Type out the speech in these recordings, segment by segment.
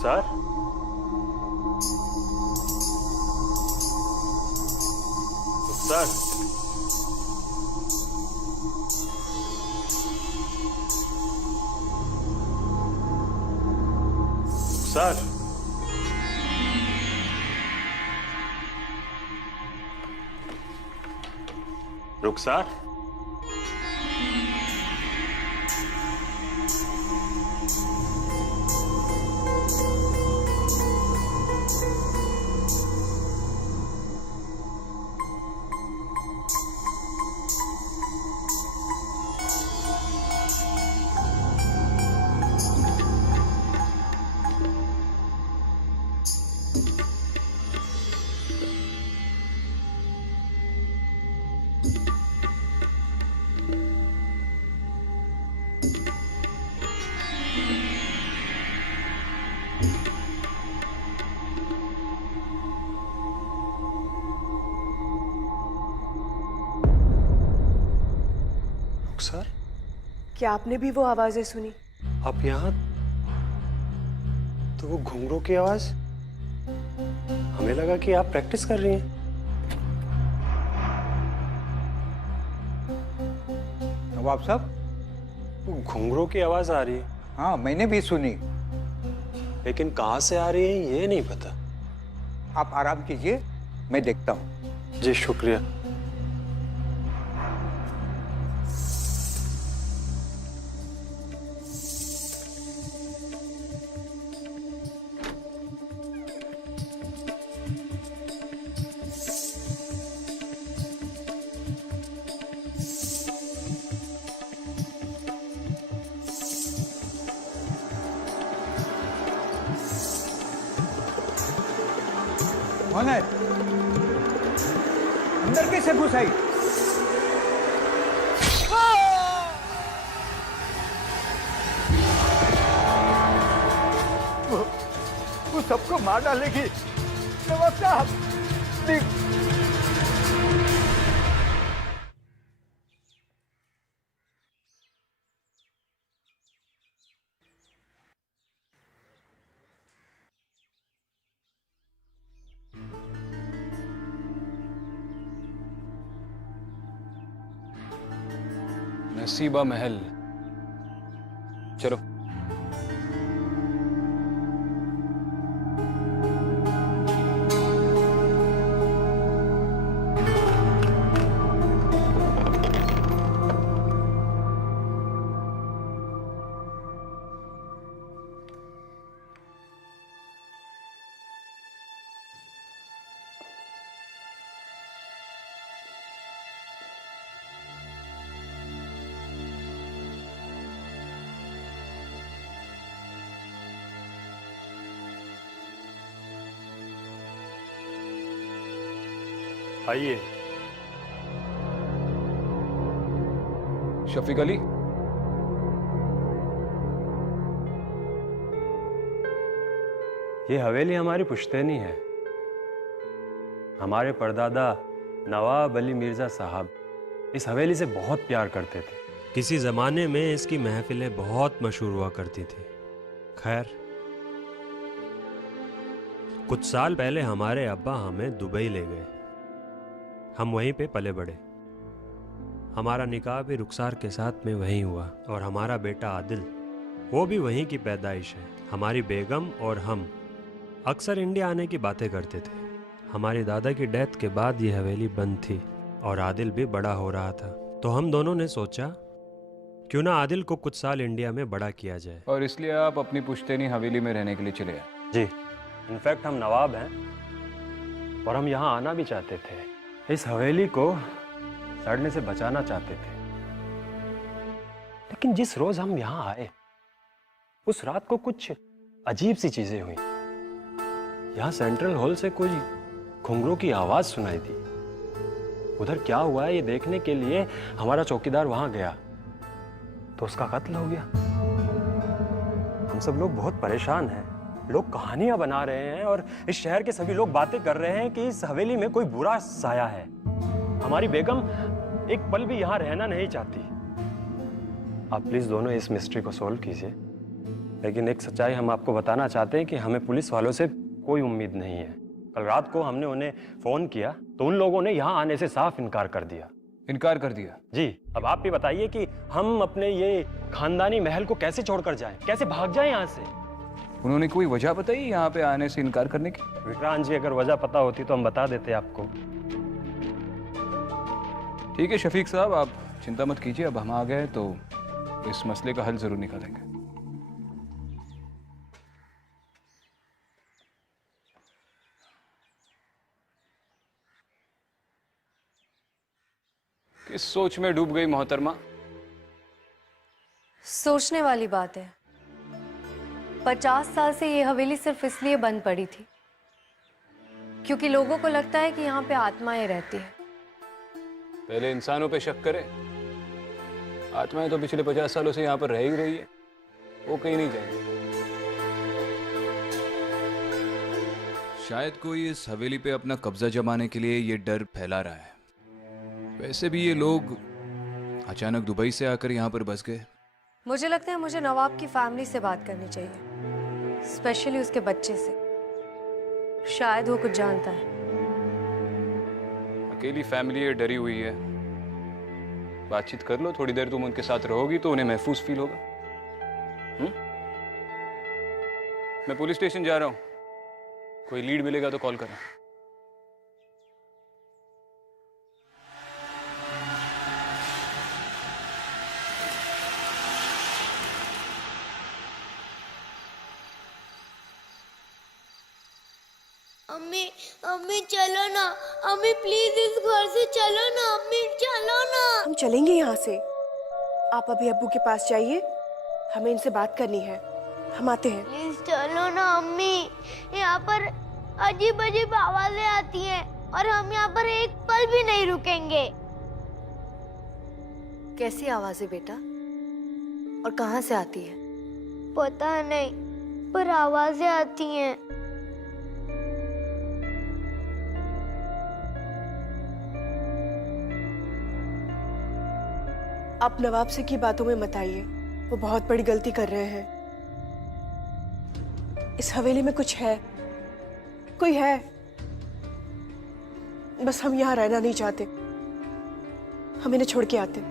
रुखसार, रुखसार, रुखसार, रुखसार, रुखसार, क्या आपने भी वो आवाजें सुनी? आप यहाँ? तो वो घुंघरू की आवाज, हमें लगा कि आप प्रैक्टिस कर रही हैं। नवाब साहब, वो घुंघरू की आवाज आ रही है, हाँ मैंने भी सुनी। लेकिन कहाँ से आ रही है ये नहीं पता। आप आराम कीजिए, मैं देखता हूँ। जी शुक्रिया। कौन है? अंदर कैसे घुस आई? वो सबको मार डालेगी। नवाब साहब, नसीबा महल, चलो। आइए। शफीक अली, ये हवेली हमारी पुश्तैनी है। हमारे परदादा नवाब अली मिर्जा साहब इस हवेली से बहुत प्यार करते थे। किसी जमाने में इसकी महफिलें बहुत मशहूर हुआ करती थी। खैर, कुछ साल पहले हमारे अब्बा हमें दुबई ले गए। हम वहीं पे पले बड़े। हमारा निकाह भी रुखसार के साथ में वहीं हुआ और हमारा बेटा आदिल, वो भी वहीं की पैदाइश है। हमारी बेगम और हम अक्सर इंडिया आने की बातें करते थे। हमारी दादा की डेथ के बाद ये हवेली बंद थी और आदिल भी बड़ा हो रहा था, तो हम दोनों ने सोचा क्यों ना आदिल को कुछ साल इंडिया में बड़ा किया जाए। और इसलिए आप अपनी पुश्तैनी हवेली में रहने के लिए चले आए? जी, इनफैक्ट हम नवाब हैं और हम यहाँ आना भी चाहते थे। इस हवेली को सड़ने से बचाना चाहते थे। लेकिन जिस रोज हम यहाँ आए उस रात को कुछ अजीब सी चीजें हुई। यहाँ सेंट्रल हॉल से कोई घुंघरू की आवाज सुनाई दी। उधर क्या हुआ है ये देखने के लिए हमारा चौकीदार वहां गया तो उसका कत्ल हो गया। हम सब लोग बहुत परेशान हैं। लोग कहानियां बना रहे हैं और इस शहर के सभी लोग बातें कर रहे हैं कि इस हवेली में कोई बुरा साया है। हमारी बेगम एक पल भी यहाँ रहना नहीं चाहती। आप प्लीज दोनों इस मिस्ट्री को सॉल्व कीजिए। लेकिन एक सच्चाई हम आपको बताना चाहते हैं कि हमें पुलिस वालों से कोई उम्मीद नहीं है। कल रात को हमने उन्हें फोन किया तो उन लोगों ने यहाँ आने से साफ इनकार कर दिया। इनकार कर दिया? जी, अब आप भी बताइए कि हम अपने ये खानदानी महल को कैसे छोड़कर जाएं, कैसे भाग जाएं यहाँ से। उन्होंने कोई वजह बताई यहाँ पे आने से इनकार करने की? विक्रांत जी, अगर वजह पता होती तो हम बता देते आपको। ठीक है शफीक साहब, आप चिंता मत कीजिए, अब हम आ गए तो इस मसले का हल जरूर निकालेंगे। किस सोच में डूब गई मोहतरमा? सोचने वाली बात है। 50 साल से ये हवेली सिर्फ इसलिए बंद पड़ी थी क्योंकि लोगों को लगता है कि यहाँ पे आत्माएं रहती है। पहले इंसानों पे शक करें, आत्माएं तो पिछले 50 सालों से यहाँ पर रह ही रही है, वो कहीं नहीं जाएंगे। शायद कोई इस हवेली पे अपना कब्जा जमाने के लिए ये डर फैला रहा है। वैसे भी ये लोग अचानक दुबई से आकर यहाँ पर बस गए। मुझे लगता है मुझे नवाब की फैमिली से बात करनी चाहिए, स्पेशली उसके बच्चे से। शायद वो कुछ जानता है। अकेली फैमिली है, डरी हुई है, बातचीत कर लो। थोड़ी देर तुम उनके साथ रहोगी तो उन्हें महफूज फील होगा। मैं पुलिस स्टेशन जा रहा हूं, कोई लीड मिलेगा तो कॉल करना। अम्मी अम्मी चलो ना, अम्मी प्लीज इस घर से चलो ना, अम्मी चलो ना। हम चलेंगे यहाँ से। आप अभी अब्बू के पास जाइए, हमें इनसे बात करनी है। हम आते हैं। प्लीज चलो ना अम्मी, यहाँ पर अजीब अजीब आवाजें आती हैं और हम यहाँ पर एक पल भी नहीं रुकेंगे। कैसी आवाजें बेटा, और कहाँ से आती है? पता नहीं, पर आवाजें आती हैं। आप नवाब से की बातों में मत आइए, वो बहुत बड़ी गलती कर रहे हैं। इस हवेली में कुछ है, कोई है, बस हम यहाँ रहना नहीं चाहते। हम इन्हें छोड़ के आते।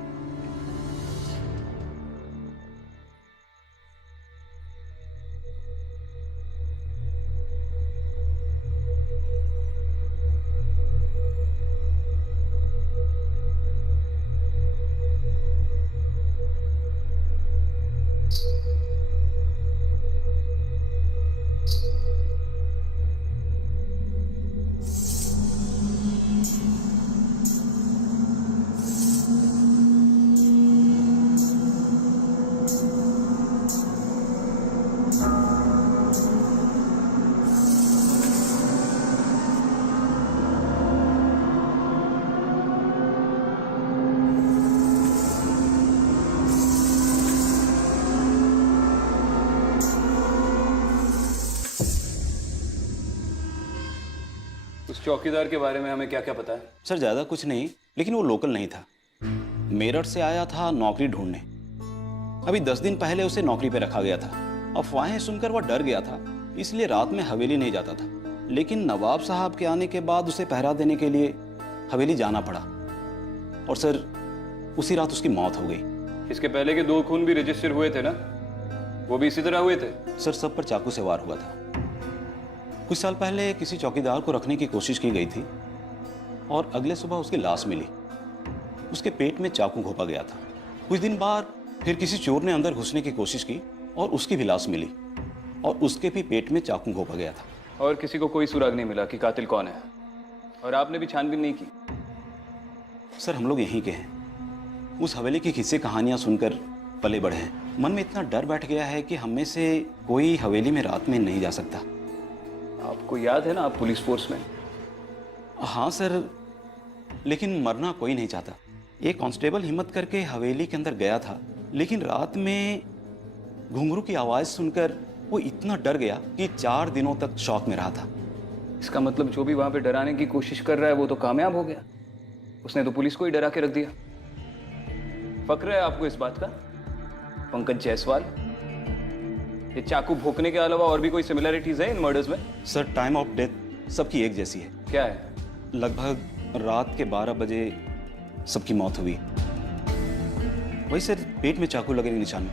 उस चौकीदार के बारे में हमें क्या क्या पता है? सर ज़्यादा कुछ नहीं, लेकिन वो लोकल नहीं था। मेरठ से आया था नौकरी ढूंढने। अभी 10 दिन पहले उसे नौकरी पे रखा गया था। अफवाहें सुनकर वह डर गया था, इसलिए रात में हवेली नहीं जाता था। लेकिन नवाब साहब के आने के बाद उसे पहरा देने के लिए हवेली जाना पड़ा, और सर उसी रात उसकी मौत हो गई। इसके पहले के 2 खून भी रजिस्टर हुए थे ना, वो भी इसी तरह हुए थे? सर सब पर चाकू से वार हुआ था। कुछ साल पहले किसी चौकीदार को रखने की कोशिश की गई थी और अगले सुबह उसकी लाश मिली। उसके पेट में चाकू घोंपा गया था। कुछ दिन बाद फिर किसी चोर ने अंदर घुसने की कोशिश की और उसकी भी लाश मिली और उसके भी पेट में चाकू घोंपा गया था। और किसी को कोई सुराग नहीं मिला कि कातिल कौन है? और आपने भी छानबीन नहीं की? सर हम लोग यहीं के हैं। उस हवेली की किस्से कहानियां सुनकर पले बढ़े हैं। मन में इतना डर बैठ गया है कि हम में से कोई हवेली में रात में नहीं जा सकता। आपको याद है ना, आप पुलिस फोर्स में? हाँ सर, लेकिन मरना कोई नहीं चाहता। एक कांस्टेबल हिम्मत करके हवेली के अंदर गया था, लेकिन रात में घुंघरू की आवाज़ सुनकर वो इतना डर गया कि 4 दिनों तक शॉक में रहा था। इसका मतलब जो भी वहां पे डराने की कोशिश कर रहा है वो तो कामयाब हो गया। उसने तो पुलिस को ही डरा के रख दिया। फक्र है आपको इस बात का, पंकज जायसवाल? ये चाकू भोंकने के अलावा और भी कोई सिमिलरिटीज है इन मर्डर्स में? सर टाइम ऑफ डेथ सबकी एक जैसी है। क्या है? लगभग रात के 12 बजे सबकी मौत हुई। वही सर, पेट में चाकू लगे निशान।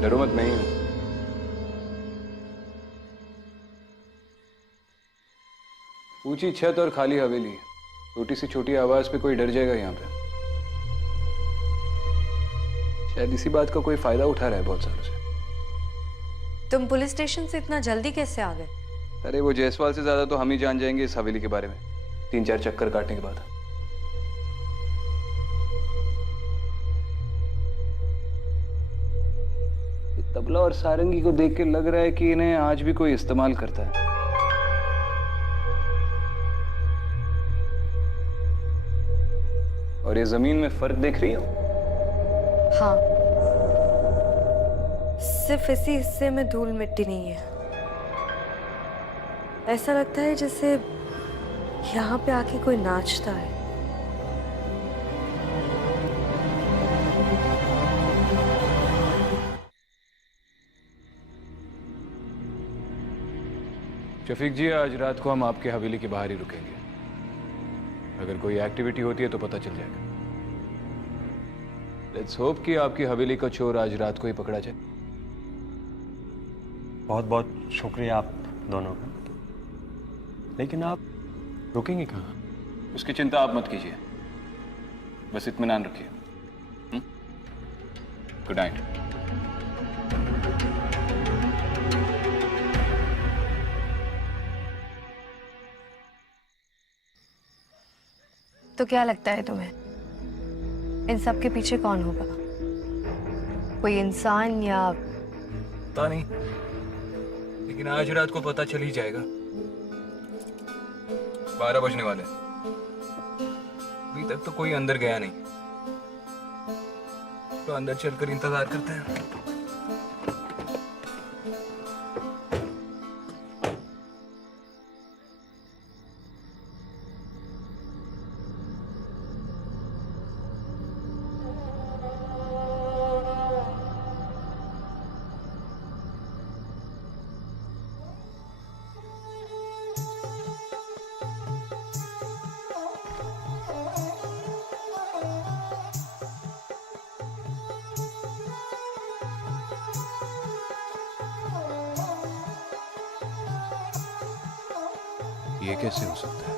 डरो मत, मैं ही हूं। ऊंची छत और खाली हवेली, छोटी सी छोटी आवाज पे कोई डर जाएगा यहाँ पे? शायद इसी बात का कोई फायदा उठा रहा है बहुत सालों से। तुम पुलिस स्टेशन से इतना जल्दी कैसे आ गए? अरे वो जायसवाल से ज्यादा तो हम ही जान जाएंगे इस हवेली के बारे में, 3-4 चक्कर काटने के बाद। तबला और सारंगी को देख के लग रहा है कि इन्हें आज भी कोई इस्तेमाल करता है। और ये जमीन में फर्क देख रही हो? हाँ, सिर्फ इसी हिस्से में धूल मिट्टी नहीं है। ऐसा लगता है जैसे यहाँ पे आके कोई नाचता है। शफीक जी, आज रात को हम आपके हवेली के बाहर ही रुकेंगे। अगर कोई एक्टिविटी होती है तो पता चल जाएगा। लेट्स होप कि आपकी हवेली का चोर आज रात को ही पकड़ा जाए। बहुत बहुत शुक्रिया आप दोनों का, लेकिन आप रुकेंगे कहाँ? उसकी चिंता आप मत कीजिए, बस इत्मीनान रखिए। Good night. तो क्या लगता है तुम्हें, इन सब के पीछे कौन होगा? कोई इंसान या? पता नहीं, लेकिन आज रात को पता चल ही जाएगा। 12 बजने वाले, अभी तक तो कोई अंदर गया नहीं, तो अंदर चलकर इंतजार करते हैं। ये कैसे हो सकता है?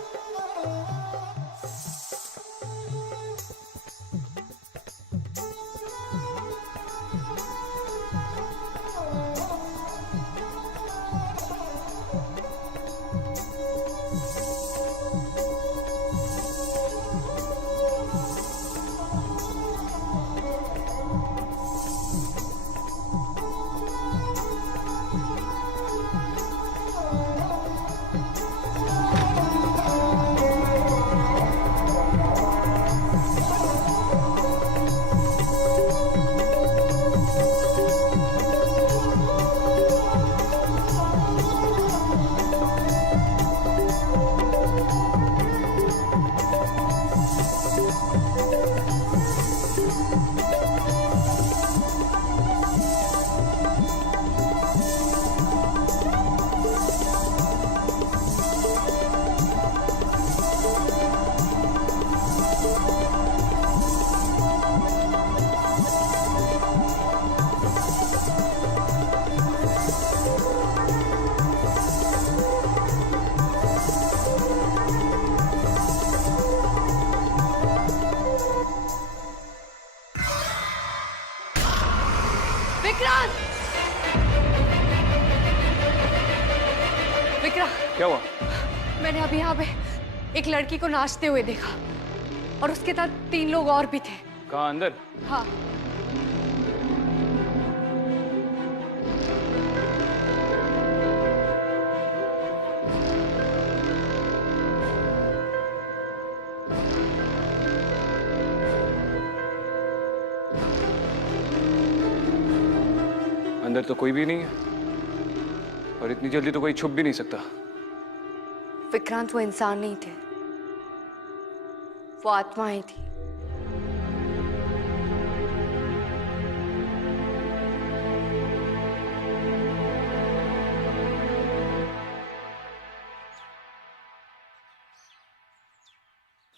मैंने अभी यहाँ पे एक लड़की को नाचते हुए देखा और उसके साथ 3 लोग और भी थे। कहाँ अंदर? हाँ। अंदर तो कोई भी नहीं है और इतनी जल्दी तो कोई छुप भी नहीं सकता। विक्रांत वो इंसान नहीं थे, वो आत्माएं थी।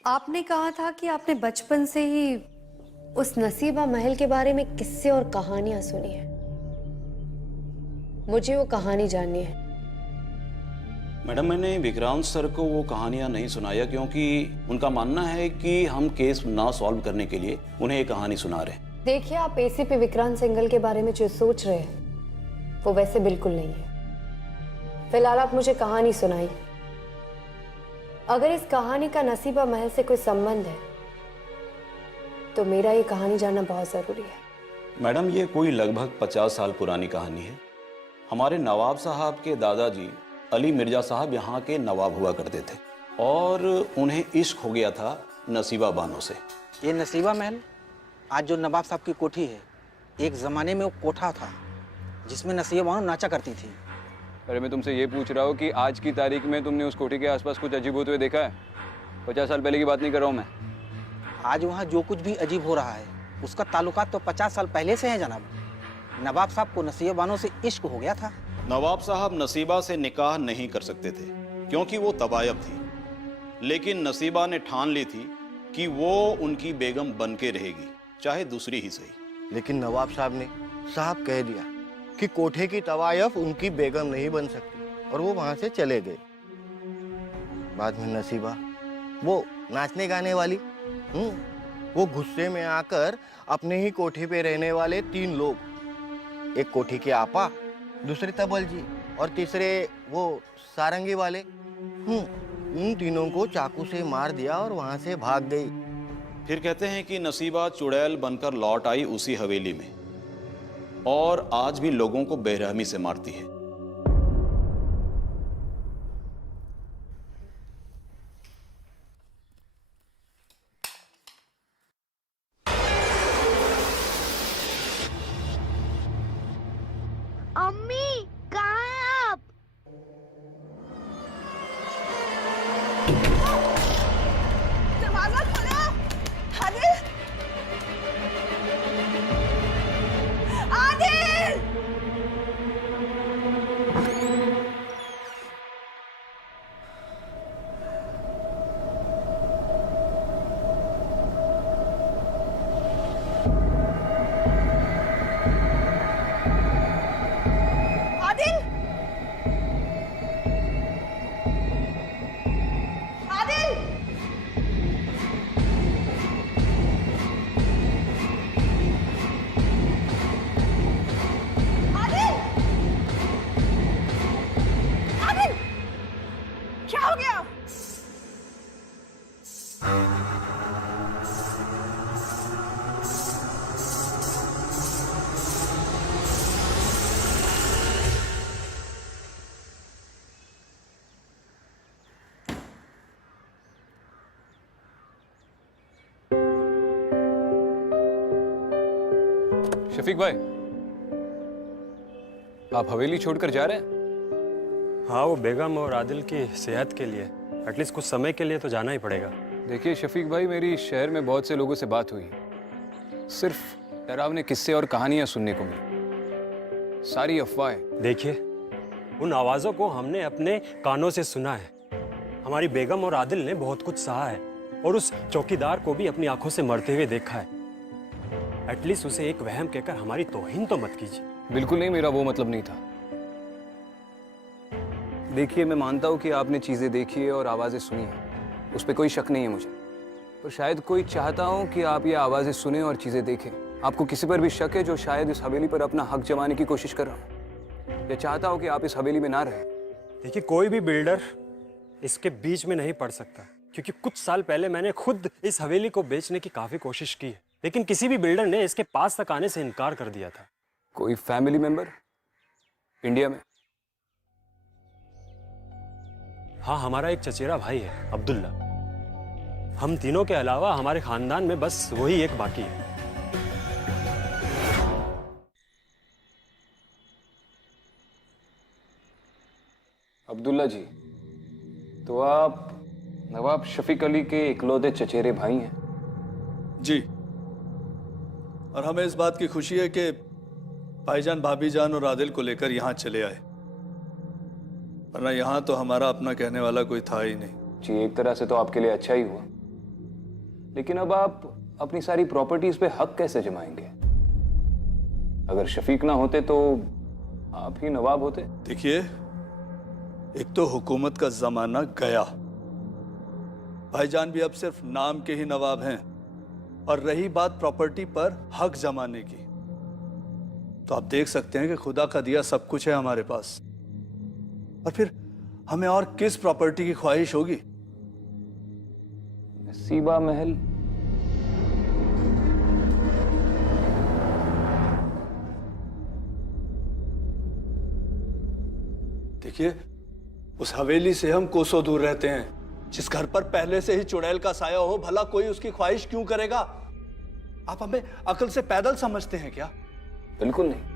आपने कहा था कि आपने बचपन से ही उस नसीबा महल के बारे में किस्से और कहानियां सुनी है। मुझे वो कहानी जाननी है। मैडम, मैंने विक्रांत सर को वो कहानियां नहीं सुनाया क्योंकि उनका मानना है कि हम केस ना सॉल्व करने के लिए उन्हें ये कहानी सुना रहे हैं। देखिए, आप एसीपी विक्रांत सिंघल के बारे में जो सोच रहे हैं वो वैसे बिल्कुल नहीं है। फिलहाल आप मुझे कहानी सुनाइए। अगर इस कहानी का नसीबा महल से कोई संबंध है तो मेरा ये कहानी जानना बहुत जरूरी है। मैडम, ये कोई लगभग 50 साल पुरानी कहानी है। हमारे नवाब साहब के दादाजी अली मिर्जा साहब यहाँ के नवाब हुआ करते थे और उन्हें इश्क हो गया था नसीबा बानो से। ये नसीबा महल आज जो नवाब साहब की कोठी है, एक ज़माने में वो कोठा था जिसमें नसीबा बानो नाचा करती थी। अरे मैं तुमसे ये पूछ रहा हूँ कि आज की तारीख में तुमने उस कोठी के आसपास कुछ अजीब होते हुए देखा है? 50 साल पहले की बात नहीं कर रहा हूँ मैं। आज वहाँ जो कुछ भी अजीब हो रहा है उसका ताल्लुकात तो 50 साल पहले से है जनाब। नवाब साहब को नसीबा बानो से इश्क हो गया था। नवाब साहब नसीबा से निकाह नहीं कर सकते थे क्योंकि वो तबायब थी, लेकिन नसीबा ने ठान ली थी कि वो उनकी बेगम बन के रहेगी, चाहे दूसरी ही सही। लेकिन नवाब साहब ने साहब कह दिया कि कोठे की तवायफ उनकी बेगम नहीं बन सकती और वो वहां से चले गए। बाद में नसीबा, वो नाचने गाने वाली, वो गुस्से में आकर अपने ही कोठे पे रहने वाले 3 लोग, एक कोठी के आपा, दूसरे तबल जी और तीसरे वो सारंगी वाले, उन तीनों को चाकू से मार दिया और वहां से भाग गई। फिर कहते हैं कि नसीबा चुड़ैल बनकर लौट आई उसी हवेली में और आज भी लोगों को बेरहमी से मारती है। अम्मी कहाँ हैं आप? दरवाजा खोलो। आदिल, आदिल। आदिल, आदिल। आदिल, आदिल, क्या हो गया? शफीक भाई, आप हवेली छोड़कर जा रहे हैं? हाँ, वो बेगम और आदिल की सेहत के लिए एटलीस्ट कुछ समय के लिए तो जाना ही पड़ेगा। देखिए शफीक भाई, मेरी शहर में बहुत से लोगों से बात हुई, सिर्फ डरावने किस्से और कहानियां सुनने को मिली, सारी अफवाहें। देखिए, उन आवाज़ों को हमने अपने कानों से सुना है। हमारी बेगम और आदिल ने बहुत कुछ सहा है और उस चौकीदार को भी अपनी आंखों से मरते हुए देखा है। एटलीस्ट उसे एक वहम कहकर हमारी तौहीन तो मत कीजिए। बिल्कुल नहीं, मेरा वो मतलब नहीं था। देखिए, मैं मानता हूँ कि आपने चीज़ें देखी है और आवाज़ें सुनी है, उस पर कोई शक नहीं है मुझे, पर शायद कोई चाहता हूँ कि आप ये आवाज़ें सुने और चीज़ें देखें। आपको किसी पर भी शक है जो शायद इस हवेली पर अपना हक जमाने की कोशिश कर रहा हो, या चाहता हो कि आप इस हवेली में ना रहें? देखिए, कोई भी बिल्डर इसके बीच में नहीं पड़ सकता, क्योंकि कुछ साल पहले मैंने खुद इस हवेली को बेचने की काफी कोशिश की है, लेकिन किसी भी बिल्डर ने इसके पास तक आने से इनकार कर दिया था। कोई फैमिली मेंबर इंडिया में? हाँ, हमारा एक चचेरा भाई है, अब्दुल्ला। हम तीनों के अलावा हमारे खानदान में बस वही एक बाकी है। अब्दुल्ला जी, तो आप नवाब शफीक अली के इकलौते चचेरे भाई हैं? जी, और हमें इस बात की खुशी है कि भाईजान, भाभी जान और आदिल को लेकर यहाँ चले आए, वरना यहाँ तो हमारा अपना कहने वाला कोई था ही नहीं। जी, एक तरह से तो आपके लिए अच्छा ही हुआ, लेकिन अब आप अपनी सारी प्रॉपर्टीज पे हक कैसे जमाएंगे? अगर शफीक ना होते तो आप ही नवाब होते। देखिए, एक तो हुकूमत का जमाना गया, भाईजान भी अब सिर्फ नाम के ही नवाब हैं, और रही बात प्रॉपर्टी पर हक जमाने की, तो आप देख सकते हैं कि खुदा का दिया सब कुछ है हमारे पास, और फिर हमें और किस प्रॉपर्टी की ख्वाहिश होगी? नसीबा महल? देखिए, उस हवेली से हम कोसों दूर रहते हैं। जिस घर पर पहले से ही चुड़ैल का साया हो, भला कोई उसकी ख्वाहिश क्यों करेगा? आप हमें अकल से पैदल समझते हैं क्या? बिल्कुल नहीं।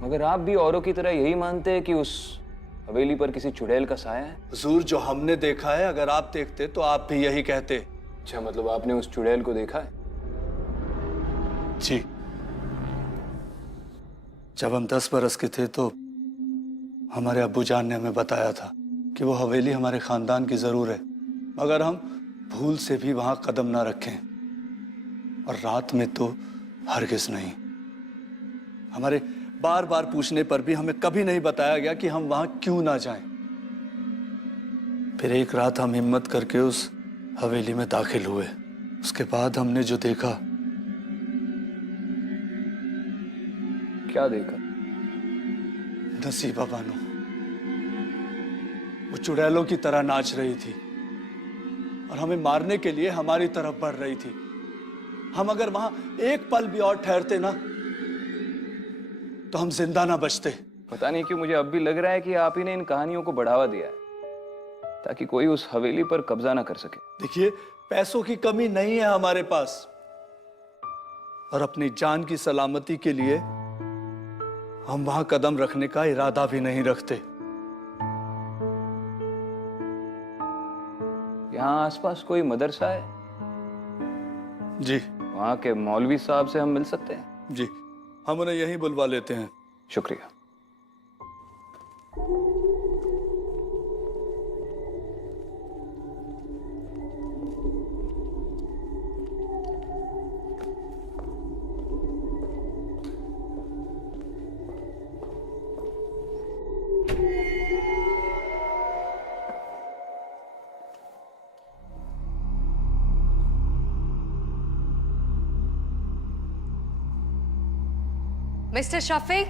मगर आप भी औरों की तरह यही मानते हैं कि उस हवेली पर किसी चुड़ैल का साया है? हुजूर, जो हमने देखा है, अगर आप देखते तो आप भी यही कहते। अच्छा, मतलब आपने उस चुड़ैल को देखा है? जी, जब हम 10 बरस के थे तो हमारे अब्बू जान ने हमें बताया था कि वो हवेली हमारे खानदान की जरूर है, मगर हम भूल से भी वहां कदम ना रखें, और रात में तो हरगिज नहीं। हमारे बार बार पूछने पर भी हमें कभी नहीं बताया गया कि हम वहां क्यों ना जाएं। फिर एक रात हम हिम्मत करके उस हवेली में दाखिल हुए। उसके बाद हमने जो देखा। क्या देखा? नसीबा बानो वो चुड़ैलों की तरह नाच रही थी और हमें मारने के लिए हमारी तरफ बढ़ रही थी। हम अगर वहां एक पल भी और ठहरते ना तो हम जिंदा ना बचते। पता नहीं क्यों मुझे अब भी लग रहा है कि आप ही ने इन कहानियों को बढ़ावा दिया है ताकि कोई उस हवेली पर कब्जा ना कर सके। देखिए, पैसों की कमी नहीं है हमारे पास, और अपनी जान की सलामती के लिए हम वहां कदम रखने का इरादा भी नहीं रखते। यहाँ आसपास कोई मदरसा है? जी, वहां के मौलवी साहब से हम मिल सकते हैं? जी, हम उन्हें यहीं बुलवा लेते हैं। शुक्रिया। मिस्टर शफीक,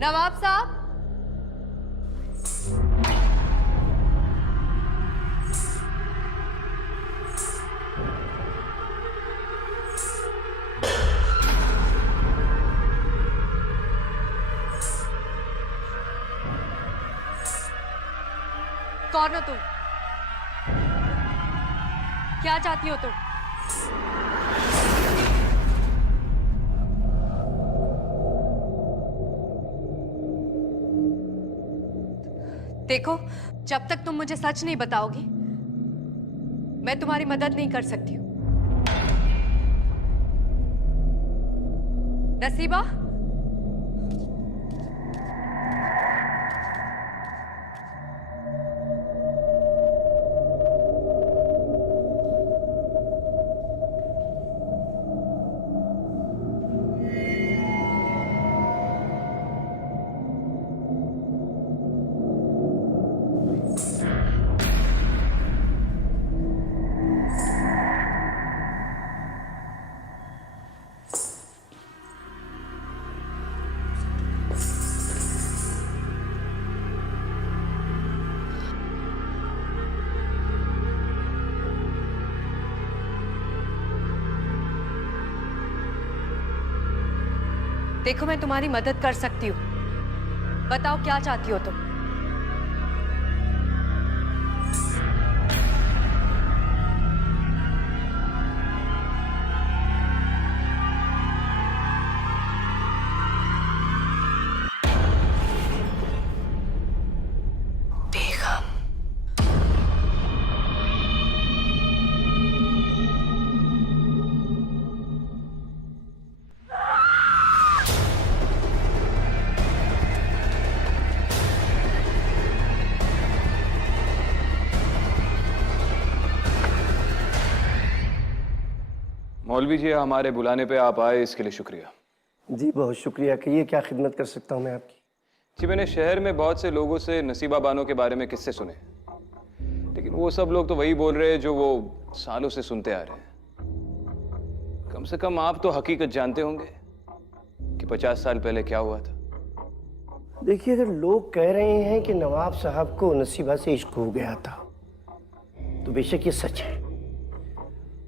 नवाब साहब। कौन हो तुम? क्या चाहती हो तुम? देखो, जब तक तुम मुझे सच नहीं बताओगी मैं तुम्हारी मदद नहीं कर सकती हूँ। नसीबा, देखो, मैं तुम्हारी मदद कर सकती हूँ। बताओ क्या चाहती हो तुम? मौलवी जी, हमारे बुलाने पे आप आए, इसके लिए शुक्रिया। जी बहुत शुक्रिया। कहिए क्या खिदमत कर सकता हूँ मैं आपकी? जी, मैंने शहर में बहुत से लोगों से नसीबा बानो के बारे में किस्से सुने, लेकिन वो सब लोग तो वही बोल रहे हैं जो वो सालों से सुनते आ रहे हैं। कम से कम आप तो हकीकत जानते होंगे कि 50 साल पहले क्या हुआ था। देखिए, अगर लोग कह रहे हैं कि नवाब साहब को नसीबा से इश्क हो गया था तो बेशक ये सच है,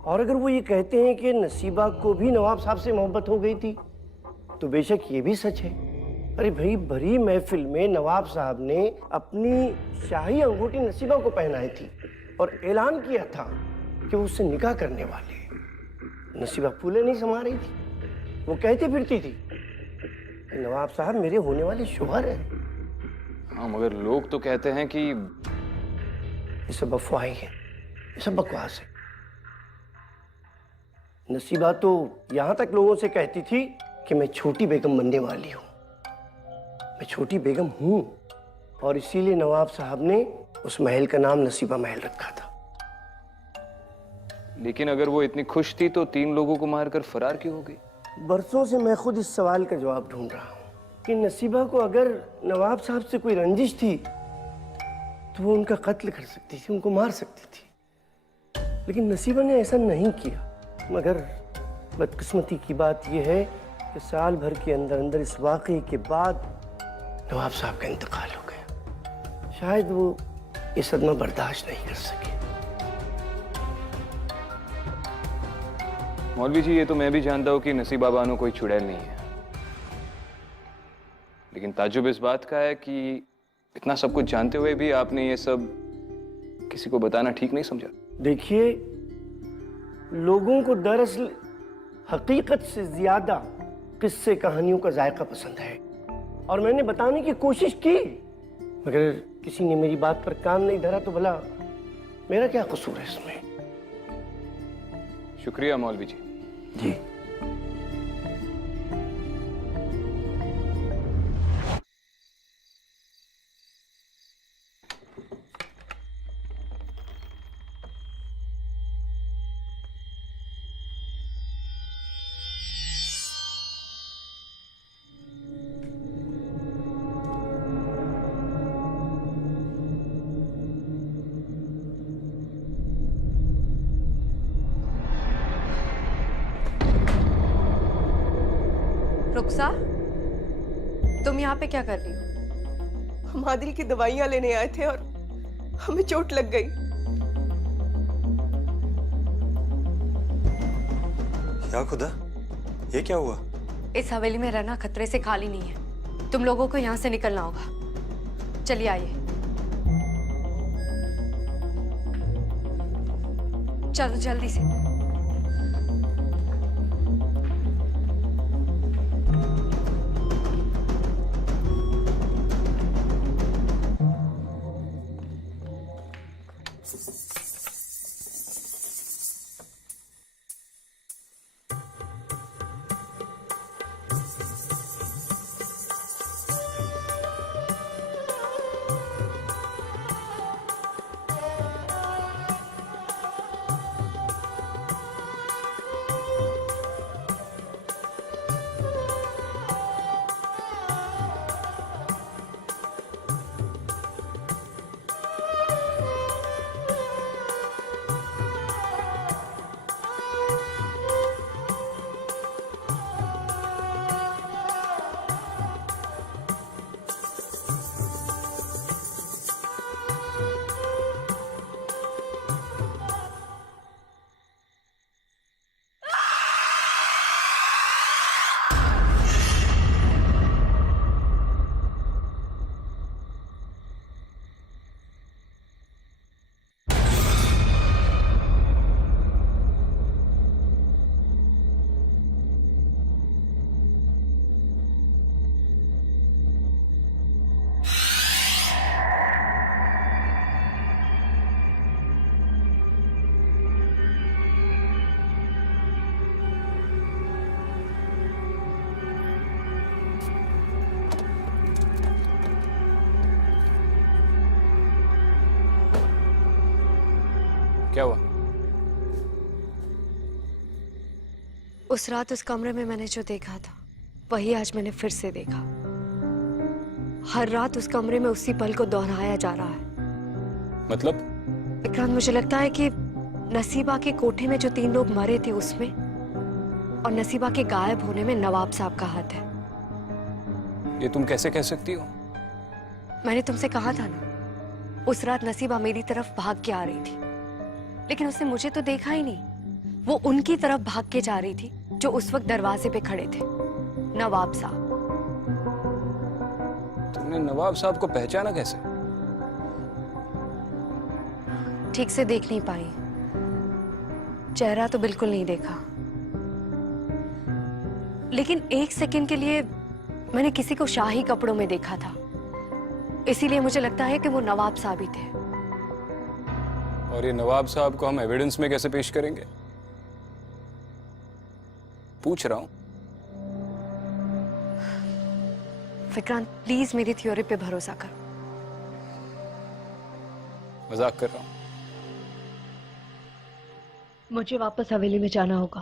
और अगर वो ये कहते हैं कि नसीबा को भी नवाब साहब से मोहब्बत हो गई थी तो बेशक ये भी सच है। अरे भाई, भरी महफिल में नवाब साहब ने अपनी शाही अंगूठी नसीबा को पहनाई थी और ऐलान किया था कि वो उससे निकाह करने वाले हैं। नसीबा फूले नहीं समा रही थी, वो कहती फिरती थी कि नवाब साहब मेरे होने वाले शोहर हैं। हाँ, मगर लोग तो कहते हैं कि ये सब अफवाहें हैं, ये सब बकवास है। नसीबा तो यहां तक लोगों से कहती थी कि मैं छोटी बेगम बनने वाली हूं, मैं छोटी बेगम हूं, और इसीलिए नवाब साहब ने उस महल का नाम नसीबा महल रखा था। लेकिन अगर वो इतनी खुश थी तो 3 लोगों को मारकर फरार क्यों हो गई? बरसों से मैं खुद इस सवाल का जवाब ढूंढ रहा हूं कि नसीबा को अगर नवाब साहब से कोई रंजिश थी तो वो उनका कत्ल कर सकती थी, उनको मार सकती थी, लेकिन नसीबा ने ऐसा नहीं किया। मगर बदकिस्मती की बात यह है कि साल भर के अंदर अंदर इस वाक़े के बाद नवाब साहब का इंतकाल हो गया। शायद वो ये सदमा बर्दाश्त नहीं कर सके। मौलवी जी, ये तो मैं भी जानता हूँ कि नसीबा बानो कोई चुड़ैल नहीं है, लेकिन ताज्जुब इस बात का है कि इतना सब कुछ जानते हुए भी आपने ये सब किसी को बताना ठीक नहीं समझा। देखिए, लोगों को दरअसल हकीकत से ज्यादा किस्से कहानियों का जायका पसंद है, और मैंने बताने की कोशिश की, मगर किसी ने मेरी बात पर कान नहीं धरा तो भला मेरा क्या कसूर है इसमें? शुक्रिया मौलवी जी। जी। रुखसा, तुम यहाँ पे क्या कर रही हो? हम आदिल की दवाइयाँ लेने आए थे और हमें चोट लग गई। या खुदा, ये क्या हुआ? इस हवेली में रहना खतरे से खाली नहीं है। तुम लोगों को यहाँ से निकलना होगा। चलिए आइए। चलो जल्दी से। क्या हुआ? उस रात उस कमरे में मैंने जो देखा था वही आज मैंने फिर से देखा। हर रात उस कमरे में उसी पल को दोहराया जा रहा है। मतलब? विक्रांत, मुझे लगता है कि नसीबा के कोठे में जो 3 लोग मरे थे उसमें और नसीबा के गायब होने में नवाब साहब का हाथ है। ये तुम कैसे कह सकती हो? मैंने तुमसे कहा था ना, उस रात नसीबा मेरी तरफ भाग के आ रही थी, लेकिन उसने मुझे तो देखा ही नहीं। वो उनकी तरफ भाग के जा रही थी जो उस वक्त दरवाजे पे खड़े थे, नवाब साहब। तुमने नवाब साहब को पहचाना कैसे? ठीक से देख नहीं पाई, चेहरा तो बिल्कुल नहीं देखा, लेकिन 1 सेकंड के लिए मैंने किसी को शाही कपड़ों में देखा था, इसीलिए मुझे लगता है कि वो नवाब साहब ही थे। और ये नवाब साहब को हम एविडेंस में कैसे पेश करेंगे? पूछ रहा हूं। विक्रांत, प्लीज मेरी थ्योरी पे भरोसा करो। मजाक कर रहा हूं। मुझे वापस हवेली में जाना होगा।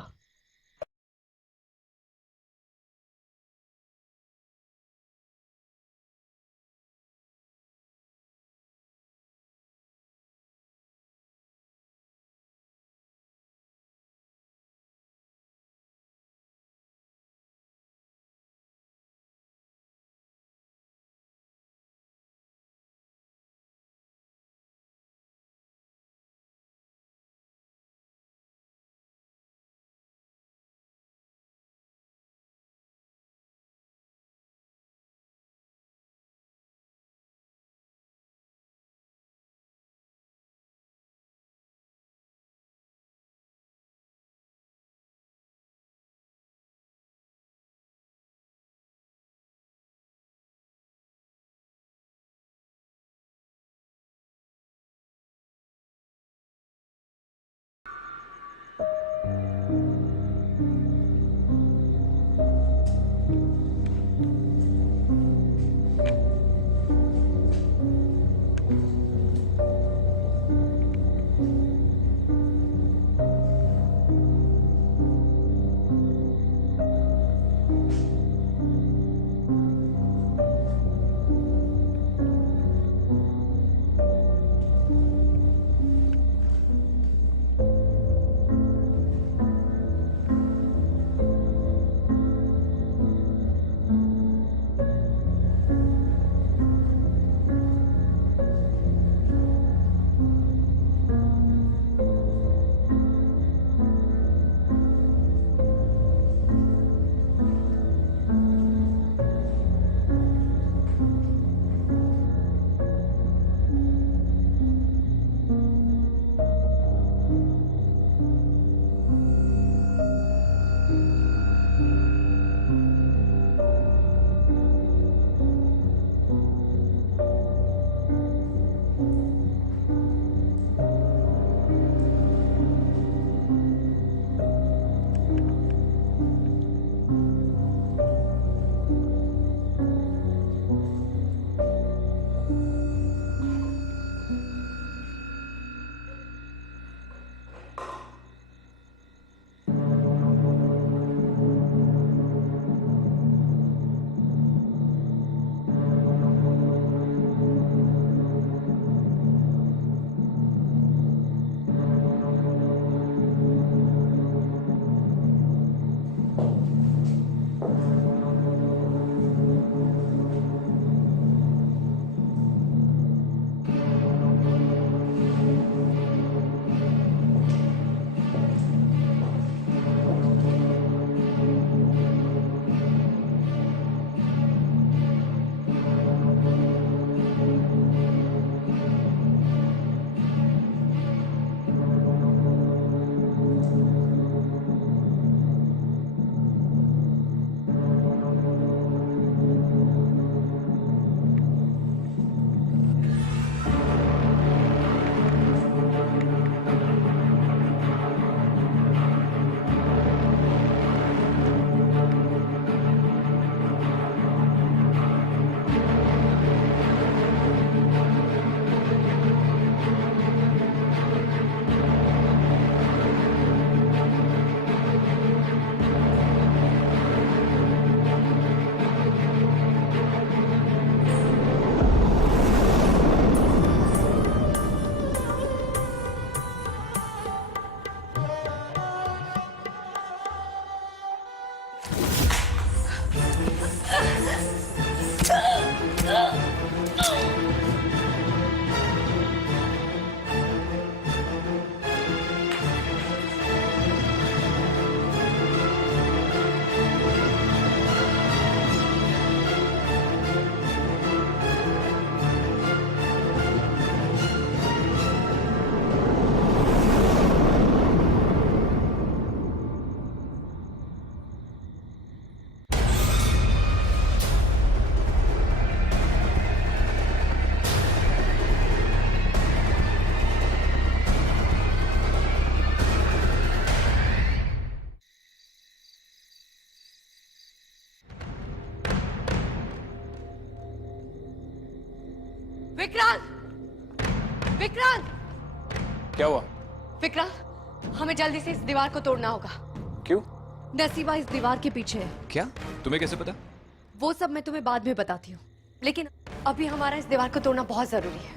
विक्रांत! विक्रांत! क्या हुआ? विक्रांत, हमें जल्दी से इस दीवार को तोड़ना होगा। क्यों? नसीबा इस दीवार के पीछे है। क्या? तुम्हें कैसे पता? वो सब मैं तुम्हें बाद में बताती हूँ, लेकिन अभी हमारा इस दीवार को तोड़ना बहुत जरूरी है।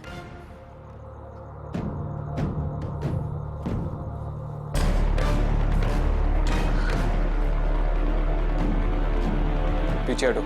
पीछे हटो।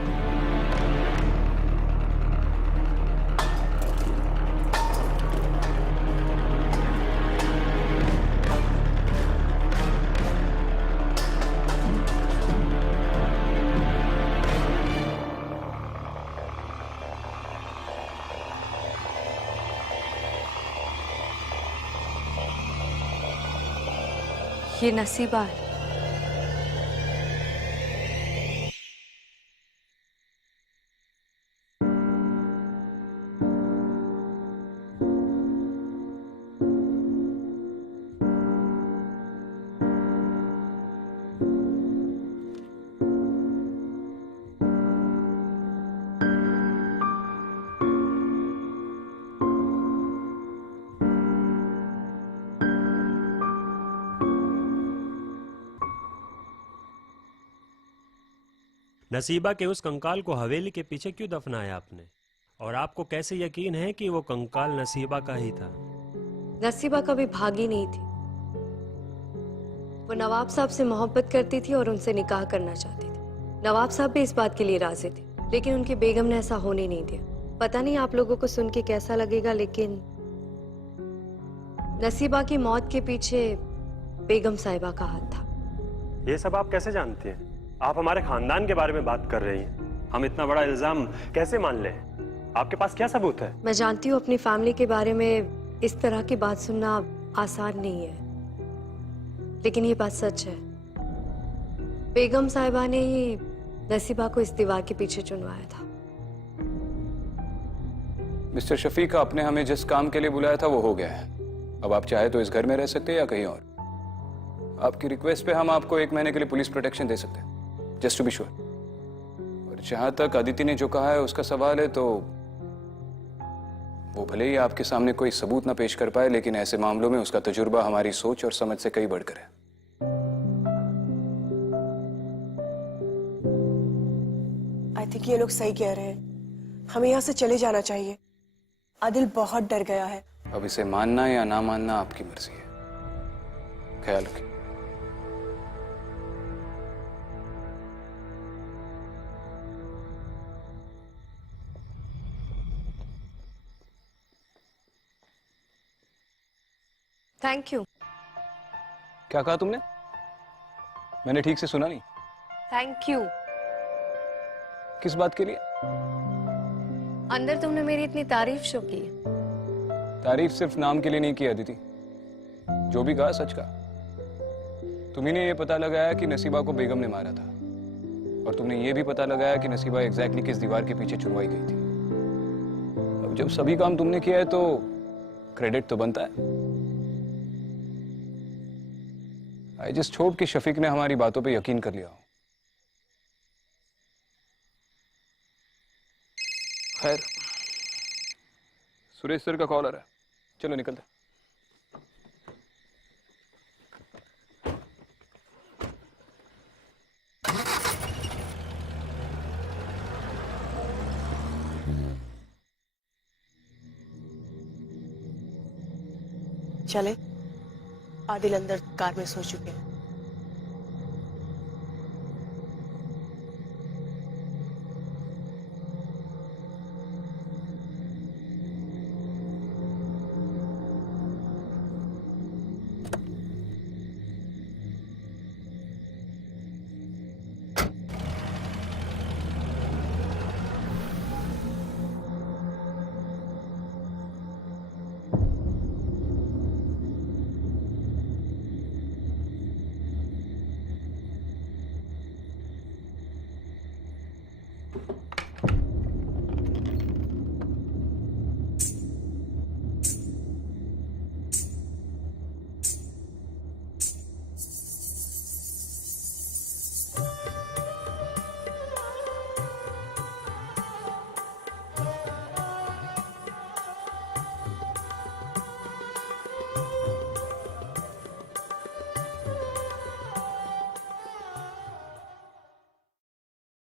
ये नसीबा है। नसीबा के उस कंकाल को हवेली के पीछे क्यों दफनाया आपने? और आपको कैसे यकीन है कि वो कंकाल नसीबा का ही था? नसीबा कभी भागी नहीं थी। वो नवाब साहब से मोहब्बत करती थी और उनसे निकाह करना चाहती थी। नवाब साहब भी इस बात के लिए राजी थे, लेकिन उनकी बेगम ने ऐसा होने नहीं दिया। पता नहीं आप लोगों को सुन के कैसा लगेगा, लेकिन नसीबा की मौत के पीछे बेगम साहिबा का हाथ था। ये सब आप कैसे जानती हैं? आप हमारे खानदान के बारे में बात कर रही हैं। हम इतना बड़ा इल्जाम कैसे मान लें? आपके पास क्या सबूत है? मैं जानती हूँ अपनी फैमिली के बारे में इस तरह की बात सुनना आसान नहीं है, लेकिन ये बात सच है। बेगम साहिबा ने ही नसीबा को इस दीवार के पीछे चुनवाया था। मिस्टर शफीक, आपने हमें जिस काम के लिए बुलाया था वो हो गया है। अब आप चाहे तो इस घर में रह सकते हैं या कहीं और। आपकी रिक्वेस्ट पे हम आपको 1 महीने के लिए पुलिस प्रोटेक्शन दे सकते हैं, जस्ट टू बी श्योर। और जहां तक अदिति ने जो कहा है उसका सवाल है, तो वो भले ही आपके सामने कोई सबूत ना पेश कर पाए, लेकिन ऐसे मामलों में उसका तजुर्बा हमारी सोच और समझ से कई बढ़कर है। आई थिंक ये लोग सही कह रहे हैं, हमें यहाँ से चले जाना चाहिए। आदिल बहुत डर गया है। अब इसे मानना या ना मानना आपकी मर्जी है। ख्याल रखिए। Thank you. क्या कहा तुमने? मैंने ठीक से सुना नहीं। Thank you. किस बात के लिए? अंदर तुमने मेरी इतनी तारीफ शो की। तारीफ सिर्फ नाम के लिए नहीं की अदिति, जो भी कहा सच कहा। तुम्ही ने ये पता लगाया कि नसीबा को बेगम ने मारा था, और तुमने ये भी पता लगाया कि नसीबा एग्जैक्टली किस दीवार के पीछे चुनवाई गई थी। अब जब सभी काम तुमने किया है तो क्रेडिट तो बनता है। आई जस्ट होप कि शफीक ने हमारी बातों पे यकीन कर लिया हो। खैर, सुरेश सर का कॉल आ रहा है, चलो निकलते। चले, आदिल अंदर कार में सो चुके हैं।